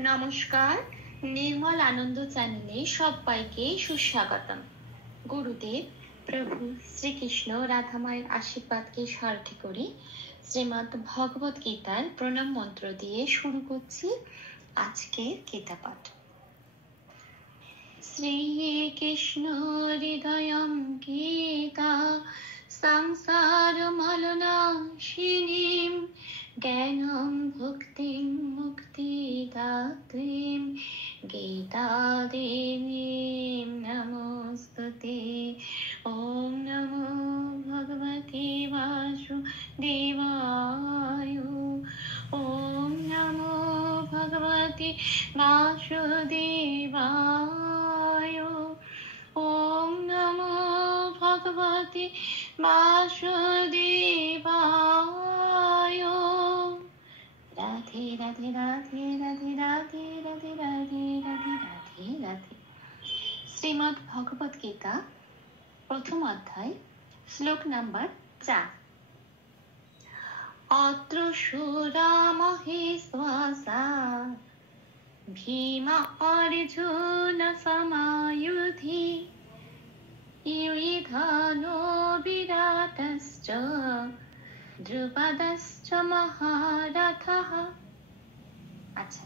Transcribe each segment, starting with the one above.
নমস্কার, নির্মল আনন্দ চ্যানেলে সবাইকে সুস্বাগতম। গুরুদেব প্রভু শ্রীকৃষ্ণ রাধামায়ের আশীর্বাদকে সারথি করে শ্রীমদ্ ভগবত গীতার প্রণাম মন্ত্র দিয়ে শুরু করছি আজকের গীতা পাঠ। শ্রীকৃষ্ণ হৃদয়ম গীতা সংসার মলনাশিনীম জ্ঞানম ভক্তিম মুক্তিদাত্রীম গীতাদেবীম নমস্তুতে। ওম নমো ভগবতে বাসুদেবায়। ওম নমো ভগবতে বাসুদেবায়। ওম নমো ভগবতে বাসুদেবায়। রাধে রাধে রাধে রাধে রাধে রাধে রাধে রাধে রাধে রাধে। শ্রীমদ্ ভগবত গীতা প্রথম অধ্যায়, শ্লোক নাম্বার 4। অত্র শূরা মহেশ্বাসা ভীম অর্জুন সমায়ুধি ইউধানো বিরাটশ্চ দ্রুপদশ্চ মহারথঃ। আচ্ছা,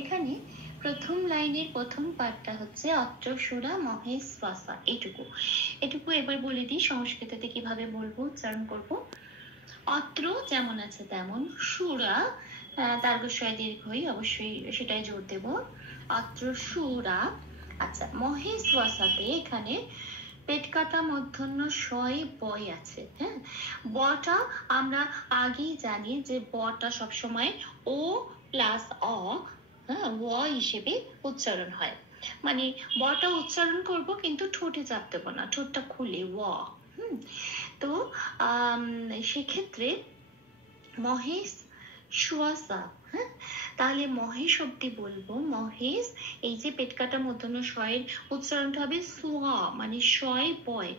এখানে প্রথম লাইনের প্রথম পাঠটা হচ্ছে অত্র শূরা মহেশ্বাসা। এটুকু এবার বলে দিই সংস্কৃততে কিভাবে বলবো, উচ্চারণ করব। অত্র যেমন আছে তেমন, শূরা তার্গস্বয় দীর্ঘই, অবশ্যই সেটাই জোর দেব। অত্র শূরা। আচ্ছা, মহেশ্বাসাতে এখানে পেট কাটা মূর্ধন্য শয় বয় আছে। হ্যাঁ, বটা আমরা আগেই জানি যে বটা সবসময় ও প্লাস অ ও হিসেবে উচ্চারণ হয়। মানে বটা উচ্চারণ করব কিন্তু ঠোঁটে চাপ দেবো না, ঠোঁটটা খুলে ও। তো সেক্ষেত্রে মহেশ শ্বাসা। হ্যাঁ, তাহলে মহেশ অব্দি বলবো। মহেশ, এই যে পেট কাটা মূর্ধন্য শয়ের উচ্চারণটা হবে সোয়া, মানে শয় বয়।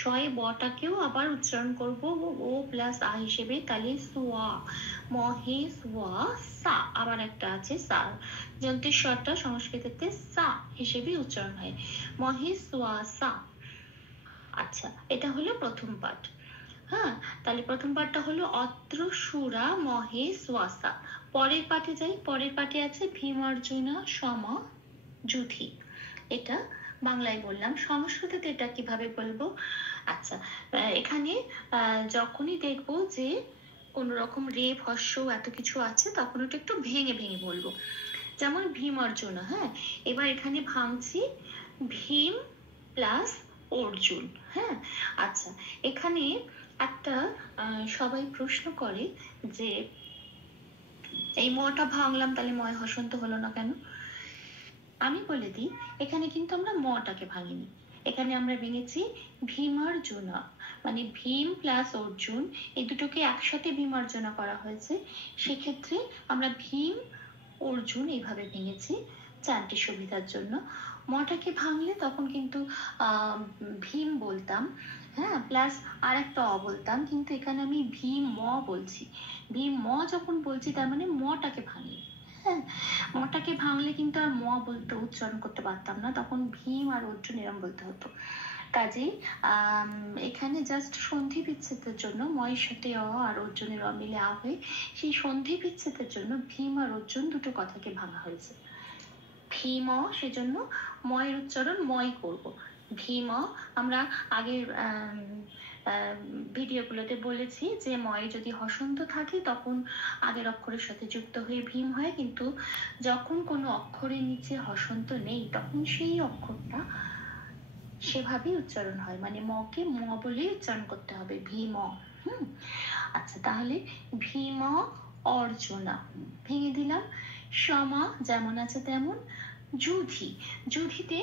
শয় বটাকেও আবার উচ্চারণ করব ও প্লাস আ হিসেবে, তাহলে সোয়া। মহেশ ওয়া সা, আবার একটা আছে সা, যন্ত্রের স্বরটা সংস্কৃততে সা হিসেবে উচ্চারণ হয়, মহেশ ওয়া সা। আচ্ছা, এটা হলো প্রথম পাঠ। হ্যাঁ, তাহলে প্রথম পাঠটা হলো অত্র শূরা মহেশ্বাসা। পরের পাঠে যাই। পরের পাঠে আছে ভীম অর্জুন সম যুধি। এটা বাংলায় বললাম, সংস্কৃততে এটা কিভাবে বলবো? আচ্ছা, এখানে যখনই দেখবো যে কোন রকম রেফ হর্ষ এত কিছু আছে, তখন ওটা একটু ভেঙে ভেঙে বলবো। যেমন ভীম অর্জুন। হ্যাঁ, এবার এখানে ভাঙছি ভীম প্লাস অর্জুন। হ্যাঁ, আচ্ছা, এখানে একটা সবাই প্রশ্ন করে যে এই মটা ভাঙলাম, তাহলে ময় হসন্ত হলো না কেন? আমি বলে দিই, এখানে কিন্তু আমরা মটাকে ভাঙিনি, এখানে আমরা ভেঙেছি ভীমার্জুনা, মানে ভীম প্লাস অর্জুন, এই দুটোকে একসাথে ভীমার্জুনা করা হয়েছে। সেক্ষেত্রে আমরা ভীম অর্জুন এইভাবে ভেঙেছি চারটি সুবিধার জন্য। মটাকে ভাঙলে তখন কিন্তু ভীম বলতাম, হ্যাঁ, প্লাস আর একটা অ বলতাম, কিন্তু এখানে আমি ভীম ম বলছি। ভীম ম যখন বলছি তার মানে মটাকে ভাঙি। হ্যাঁ, মটাকে ভাঙলে কিন্তু আর ম বলতে উচ্চারণ করতে পারতাম না, তখন ভীম আর অর্জুন এরম বলতে হতো। কাজেই এখানে জাস্ট সন্ধি বিচ্ছেদের জন্য ময়ের সাথে অ আর অর্জুনের অ মিলে আ হয়ে সেই সন্ধি বিচ্ছেদের জন্য ভীম আর অর্জুন দুটো কথাকে ভাঙা হয়েছে। ভীম, সেজন্য ময়ের উচ্চারণ ময় করব। ভীম। আমরা আগের ভিডিওগুলোতে বলেছি যে ময়ে যদি হসন্ত থাকে তখন আগের অক্ষরের সাথে যুক্ত হয়ে ভীম হয়, কিন্তু যখন কোনো অক্ষরের নিচে হসন্ত নেই তখন সেই অক্ষরটা সেভাবেই উচ্চারণ হয়, মানে মকে ম বলেই উচ্চারণ করতে হবে, ভীম। আচ্ছা, তাহলে ভীম অর্জুনা ভেঙে দিলাম। সমা যেমন আছে তেমন। যুধি। যুধিতে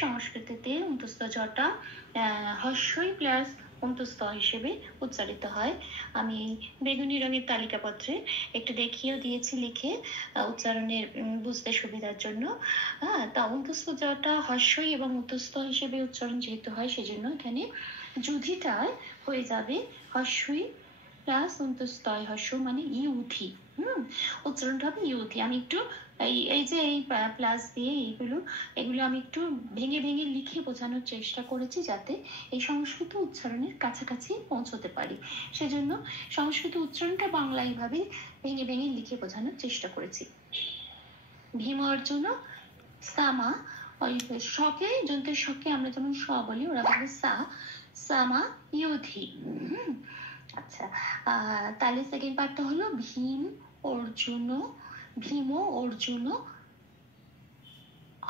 সংস্কৃতিতে অন্তস্থ জটা হর্ষই প্লাস অন্তস্থ হিসেবে উচ্চারিত হয়। আমি বেগুনি রঙের তালিকাপত্রে একটু দেখিয়েও দিয়েছি লিখে, উচ্চারণের বুঝতে সুবিধার জন্য। তা অন্তস্থ জটা হর্ষই এবং অন্তস্থ হিসেবে উচ্চারণ যেহেতু হয়, সেজন্য এখানে যুধিটায় হয়ে যাবে হর্ষই প্লাস অন্তস্তয় হস্য মানে ইউথি। উচ্চারণটা হবে ইউথি। আমি একটু এই যে এই প্লাস দিয়ে এগুলো আমি একটু ভেঙে ভেঙে লিখে বোঝানোর চেষ্টা করেছি, যাতে এই সংস্কৃত উচ্চারণের কাছাকাছি পৌঁছতে পারি। সেজন্য সংস্কৃত উচ্চারণটা বাংলা এইভাবে ভেঙে ভেঙে লিখে বোঝানোর চেষ্টা করেছি। ভীম অর্জুন সামা, ওই শকে যন্ত্রের শকে আমরা যেমন স বলি, ওরা বলে সা, সামা ইউধি। আচ্ছা, তাহলে সেকেন্ড পার্টটা হলো ভীম অর্জুন, ভীম অর্জুন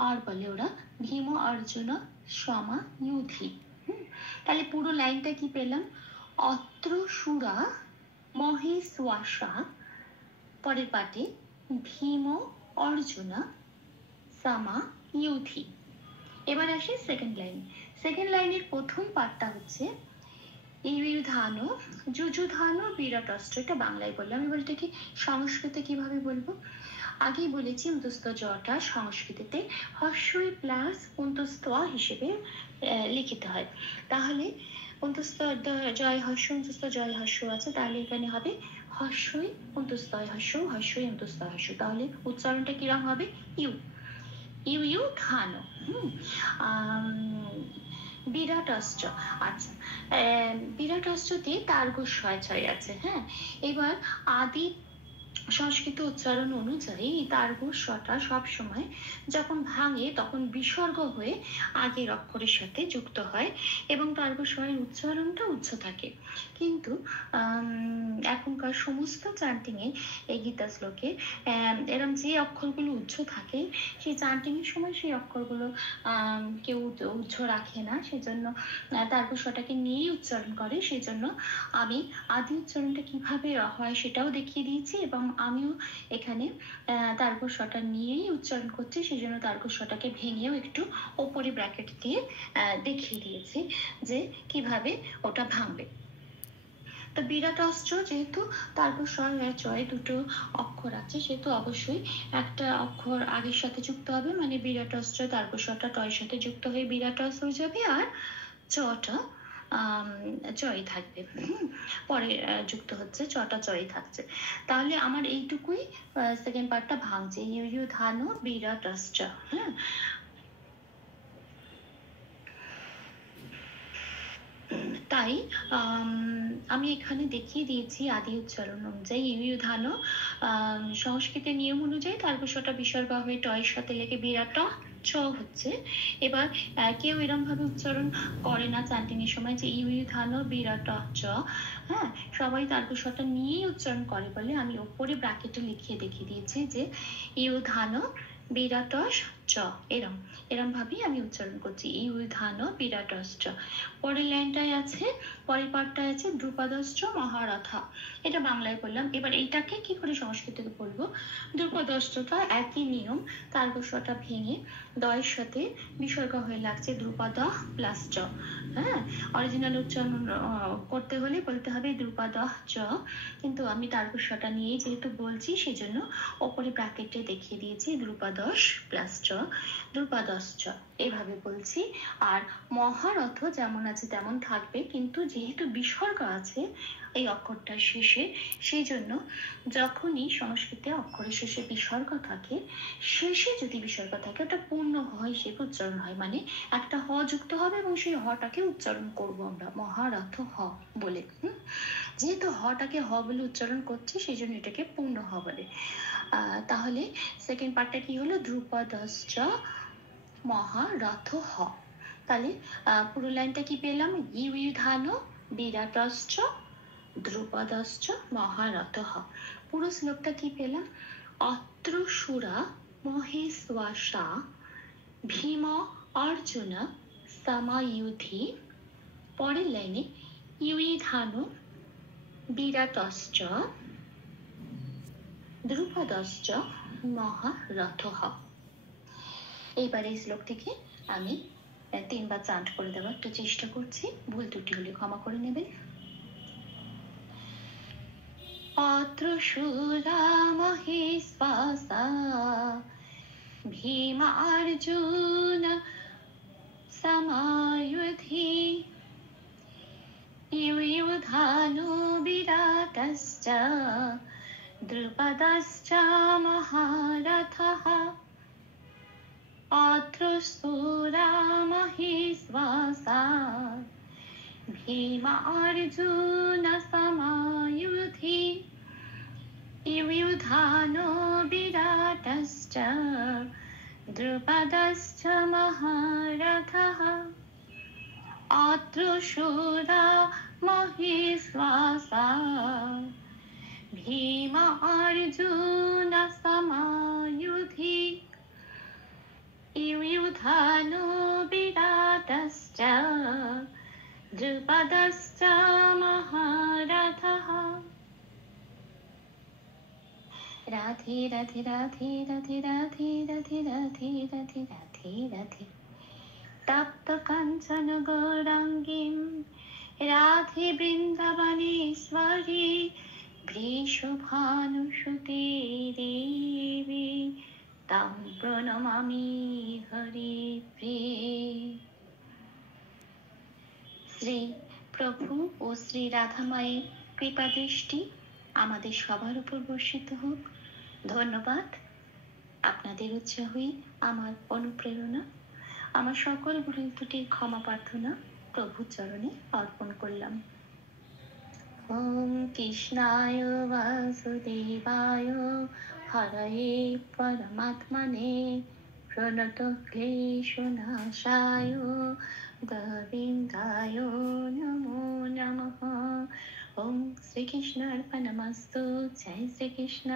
আর বলে ওরা ভীম অর্জুন সমা ইউধি। তাহলে পুরো লাইনটা কি পেলাম? অত্র সুরা মহেশ্বাসা, পরের পাটে ভীম অর্জুন সামা ইউথি। এবার আসি সেকেন্ড লাইন। সেকেন্ড লাইনের প্রথম পার্টটা হচ্ছে ইউধান যুযুধান বিরাটস্ত্র। এটা বাংলায় বললাম, এবার এটাকে সংস্কৃতে কিভাবে বলবো? আগেই বলেছি অন্তস্থ জটা সংস্কৃতিতে হস্যই প্লাস অন্তস্থ হিসেবে লিখিত হয়। তাহলে অন্তস্থ জয় হস্য অন্তস্থ জয় হস্য আছে, তাহলে এখানে হবে হস্যই অন্তস্থয় হস্য, হস্যই অন্তস্থয় হস্য। তাহলে উচ্চারণটা কিরকম হবে? ইউ ইউ ইউ ধান। বিরাটস্ত্র। আচ্ছা, বিরাটস্ত্রতে তার্গস্বয় ছয় আছে। হ্যাঁ, এবার আদি সংস্কৃত উচ্চারণ অনুযায়ী তার্গস্বটা সবসময় যখন ভাঙে তখন বিসর্গ হয়ে আগের অক্ষরের সাথে যুক্ত হয় এবং তার্গস্বয়ের উচ্চারণটা উচ্চ থাকে। কিন্তু এখনকার সমস্ত চ্যান্টিং এ এই গীতা শ্লোকে এরম যে অক্ষরগুলো উচ্চ থাকে, সেই চ্যান্টিং এর সময় সেই অক্ষরগুলো কেউ উচ্চ রাখে না, সেজন্য তার্গস্বটাকে নিয়েই উচ্চারণ করে। সেজন্য আমি আদি উচ্চারণটা কিভাবে হয় সেটাও দেখিয়ে দিয়েছি, এবং আমিও এখানে তার্গস্বটা নিয়েই উচ্চারণ করছি, সেই জন্য তার্গস্বটাকে ভেঙেও একটু ওপরে ব্র্যাকেট দিয়ে দেখিয়ে দিয়েছি যে কিভাবে ওটা ভাঙবে। তো বিরাটস্ত্র যেহেতু তার্গস্বয় চয় দুটো অক্ষর আছে, সেহেতু অবশ্যই একটা অক্ষর আগের সাথে যুক্ত হবে, মানে বিরাটস্ত্র তার্গস্বটা টয়ের সাথে যুক্ত হয়ে বিরাটস হয়ে যাবে, আর চটা জয় থাকবে। পরে যুক্ত হচ্ছে চটা জয় থাকছে। তাহলে আমার এইটুকুই সেকেন্ড পার্টটা ভাঙছে, ইউ ইউ ধান বিরাটস্ত্র। হ্যাঁ, তাই আমি এখানে দেখিয়ে দিয়েছি আদি উচ্চারণ অনুযায়ী ইউ ইউ ধান সংস্কৃতের নিয়ম অনুযায়ী তার্গস্বটা বিসর্গ হয়ে টয়ের সাথে লেগে বিরাট চ হচ্ছে। এবার কেউ এরম ভাবে উচ্চারণ করে না চ্যান্টিং এর সময় যে ইউ ইউ ধান বিরাট চ। হ্যাঁ, সবাই তার্গস্বটা নিয়েই উচ্চারণ করে বলে আমি ওপরে ব্র্যাকেটে লিখিয়ে দেখিয়ে দিয়েছি যে ইউ ধান বিরাটস চ, এরম এরম ভাবেই আমি উচ্চারণ করছি, ইউ ধান বিরাটস চ। পরের লাইনটায় আছে, পরের পার্টটায় আছে দ্রুপদস্ত্র মহারথা। এটা বাংলায় বললাম। এবার এইটাকে কি করে সংস্কৃতে বলবো? দ্রুপদস্ত্রটা একই নিয়ম, তার্গস্বটা ভেঙে দয়ের সাথে বিসর্গ হয়ে লাগছে দ্রুপদ প্লাস চ। হ্যাঁ, অরিজিনাল উচ্চারণ করতে হলে বলতে হবে দ্রুপদ চ, কিন্তু আমি তার্গস্বটা নিয়েই যেহেতু বলছি সেই জন্য ওপরে ব্র্যাকেটে দেখিয়ে দিয়েছি দ্রুপদস প্লাস চ, দ্রুপদস চ এভাবে বলছি। আর মহারথ যেমন আছে তেমন থাকবে, কিন্তু যেহেতু বিসর্গ আছে এই অক্ষরটার শেষে, সেই জন্য যখনই সংস্কৃতে অক্ষরের শেষে বিসর্গ থাকে, শেষে যদি বিসর্গ থাকে ওটা পূর্ণ হ হিসেবে উচ্চারণ হয়, মানে একটা হ যুক্ত হবে এবং সেই হটাকে উচ্চারণ করব আমরা মহারথ হ বলে। যেহেতু হটাকে হ বলে উচ্চারণ করছি সেই জন্য এটাকে পূর্ণ হ বলে। তাহলে সেকেন্ড পার্টটা কি হলো? দ্রুপদশ্চ মহারথ হ। তাহলে পুরো লাইনটা কি পেলাম? ইউ ইউ ধান বিরাটশ্চ দ্রুপদশ্চ মহারথ হ। পুরো শ্লোকটা কি পেলাম? অত্র সুরা মহেশ্বাসা ভীম অর্জুন সামায়ুধি। পরের লাইনে ইউ ই ধান বিরাটশ্চ দ্রুপদশ্চ মহারথ হ। এইবার এই শ্লোকটিকে আমি 3 বার চান্ট করে দেওয়ার একটু চেষ্টা করছি, ভুল ত্রুটি হলে ক্ষমা করে নেবেন। অত্র সুরা মহেশ্বাসা ভীম অর্জুন সামায়ুধি युयुधानो विराटश्च द्रुपदश्च महारथः अत्रस्तुरा महिष्वासा भीम अर्जुन समायुधि युयुधानो विराटश्च द्रुपदश्च महारथः अत्रशूरा महिष्वासा भीम अर्जुन समायुधि युयुधानो विराटश्च द्रुपदश्च महारथः। राधे राधे राधे राधे राधे राधे राधे राधे राधे राधे तप्त कांचन गौरांगीं राधे वृंदावनेश्वरी वृषभानुसुते देवी तां प्रणमामि हरिप्रिये। শ্রী প্রভু ও শ্রী রাধা মায়ের কৃপা দৃষ্টি আমাদের সবার উপর বর্ষিত হোক। ধন্যবাদ। আপনাদের উৎসাহই আমার অনুপ্রেরণা। আমার সকল ভুল ত্রুটির ক্ষমা প্রার্থনা প্রভুর চরণে অর্পণ করলাম। ওম কৃষ্ণায় বাসুদেবায় হরয়ে পরমাত্মনে প্রণতক্লেশনাশায় গোবিন্দায় নমো নমঃ। ওম শ্রীকৃষ্ণার্পণমস্তু। জয় শ্রীকৃষ্ণ।